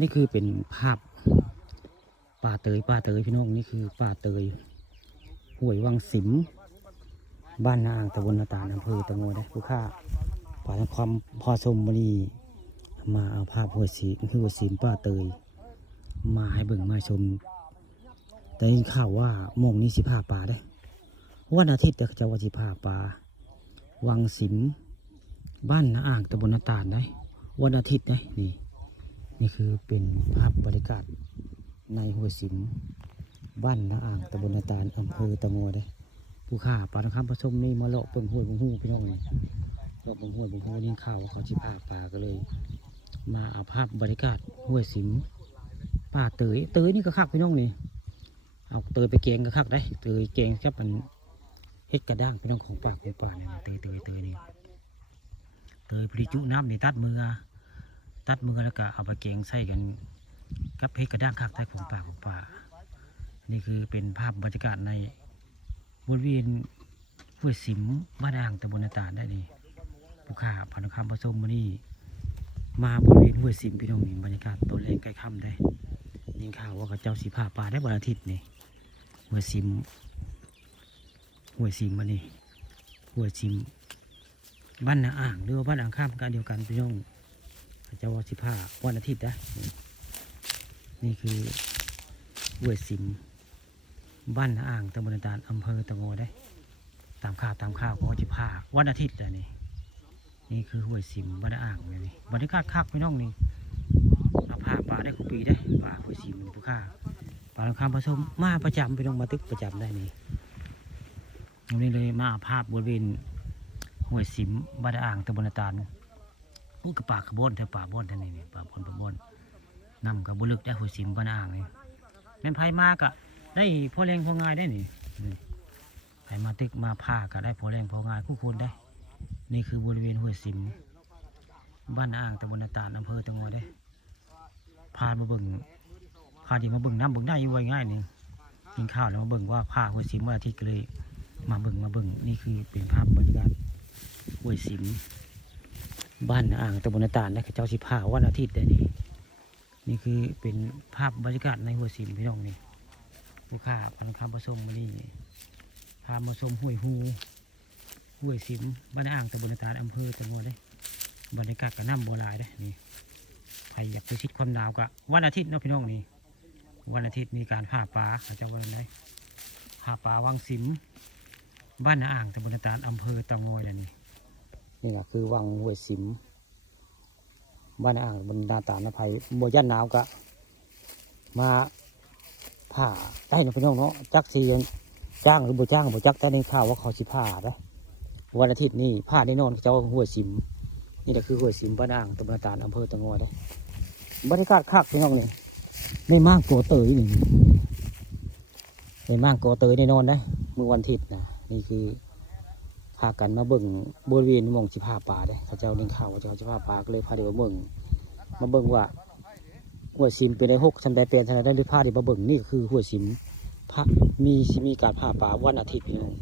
นี่คือเป็นภาพป่าเตยพี่น้องนี่คือป่าเตยห้วยวังสิมบ้านนาอ่างตำบลนาตาลอำเภอตะโงได้ผู้ค่าป่าทางความพอสมบุรีมาเอาภาพห้วยสีคือห้วยสิมป่าเตยมาให้เบิ่งมาชมแต่ยินข่าวว่าโมงนี้สิพาป่าได้วันอาทิตย์จะว่าสิพาป่าวังสิมบ้านนาอ่างตำบลนาตาลได้วันอาทิตย์ได้นี่คือเป็นภาพบรรยากาศในห้วยสิมบ้านนาอ่างตำบลนาตาลอำเภอตะโงได้ผู้ข่าปลาทองคำผสมนี่มาเลาะเปิงห้วยเปิงหูพี่น้องเลาะเปิงห้วยเปิงหูนี่ข่าวว่าเขาชิพาปลาก็เลย มาเอาภาพบรรยากาศห้วยสิมป่าเตยนี่ก็คักพี่น้องนี่เอาเตยไปแกงก็คักได้เตยแกงแค่มันเฮ็ดกระด้างพี่น้องของป่าเนี่ยเตยนี่เตยผลิจุน้ำนี่ตัดมือแล้วก็เอาไปแกงใส่กันกับเฮ็ดกระด้างคักใต้ของป่านี่คือเป็นภาพบรรยากาศในบริเวณห้วยสิมบ้านอ่างตำบลนาตาลได้นี่ผู้ข่าพันธุ์คำผสมมานี่มาบริเวณห้วยสิมพี่น้องนี่บรรยากาศตัวแรงใกล้ค่ำได้ยินข่าวว่าเขาเจ้าสีผ้าป่าได้วันอาทิตย์นี่ห้วยสิมมานี่ห้วยสิมบ้านนาอ่างหรือว่าบ้านอ่างข้ามกันเดียวกันพี่น้องเขาเจ้าว่าสีผ้าวันอาทิตย์นะนี่คือห้วยสิมบ้านนาอ่างตำบลนาตาลอำเภอตะโงได้ตามข่าวของจิพาวันอาทิตย์แหละนี่คือห้วยสิมบ้านนาอ่างนี่บรรยากาศคักพี่น้องนี่เราพาปลาได้คุปีได้ปลาห้วยสิมผู้ค่าปลาทองคำผสมมาประจำพี่น้องมาตึกประจำได้นี่ตรงนี้เลยมาภาพบริเวณห้วยสิมบ้านนาอ่างตำบลนาตาลพูดกับป่าขบวนแถวป่าบ่อนท่านนี่ป่าบ่อนนำกับบุลึกได้ห้วยสิมบ้านนาอ่างนี่แม่นไผ่มากอะได้พอแรงพอง่ายได้นี่ไผ่มาตึกมาผ้าก็ได้พอแรงพอง่ายคู่คนได้นี่คือบริเวณห้วยสิมบ้านอ่างตำบลนาตาลอำเภอตะโงได้พามาเบิ่งพาดีมาเบิ่งน้ำเบิ่งได้อยู่ไวง่ายนี่กินข้าวแล้วมาเบิ่งว่าผ้าห้วยสิมวันอาทิตย์เลยมาเบิ่งนี่คือเป็นภาพบรรยากาศห้วยสิมบ้านอ่างตำบลนาตาลนะเจ้าสิผ้าวันอาทิตย์ได้นี่คือเป็นภาพบรรยากาศในห้วยสิมพี่น้องนี่ลูกค้าพันธุ์คำผสมมานี่พามาชมห้วยสิมบ้านอ่างตำบลนาตาลอำเภอตะโงได้บรรยากาศกับน้ำบัวลายได้นี่ใครอยากไปชิดความหนาวกะวันอาทิตย์เนาะพี่น้องนี่วันอาทิตย์มีการผ่าปลาเขาจะวันไหนผ่าปลาวังสิมบ้านอ่างตำบลนาตาลอำเภอตะโงนี่แหละคือวังห้วยสิมบ้านอ่างตำบลนาตาลอำเภอบัวย่านหนาวกะมาผ้าได้เนาะพี่น้องเนาะจักสีจ้างหรือบ่จ้างบ่จักแต่ในข่าวว่าเขาสิผ้าได้วันอาทิตย์นี่ผ้าแน่นอนเจ้าห้วยสิมนี่แหละคือห้วยสิมบ้านอ่างตำบลนาตาลอำเภอตะโงได้บรรยากาศคักพี่น้องนี่ไม่มากโกเตยนี่ไม่มากโกเตยแน่นอนได้เมื่อวันอาทิตย์นะนี่คือพากันมาเบิ่งบริเวณมองสิผ้าป่าได้เขาเจ้าเลี้ยงข่าวว่าเจ้าสิผ้าป่าก็เลยพาเดี๋ยวมาเบิ่งว่าห้วยสิมเป็นใน6ชั้นใดเป็นชั้นใดได้หรือผ้าที่มาเบิ่งนี่คือห้วยสิมพระมีการผ่าป่าวันอาทิตย์พี่น้อง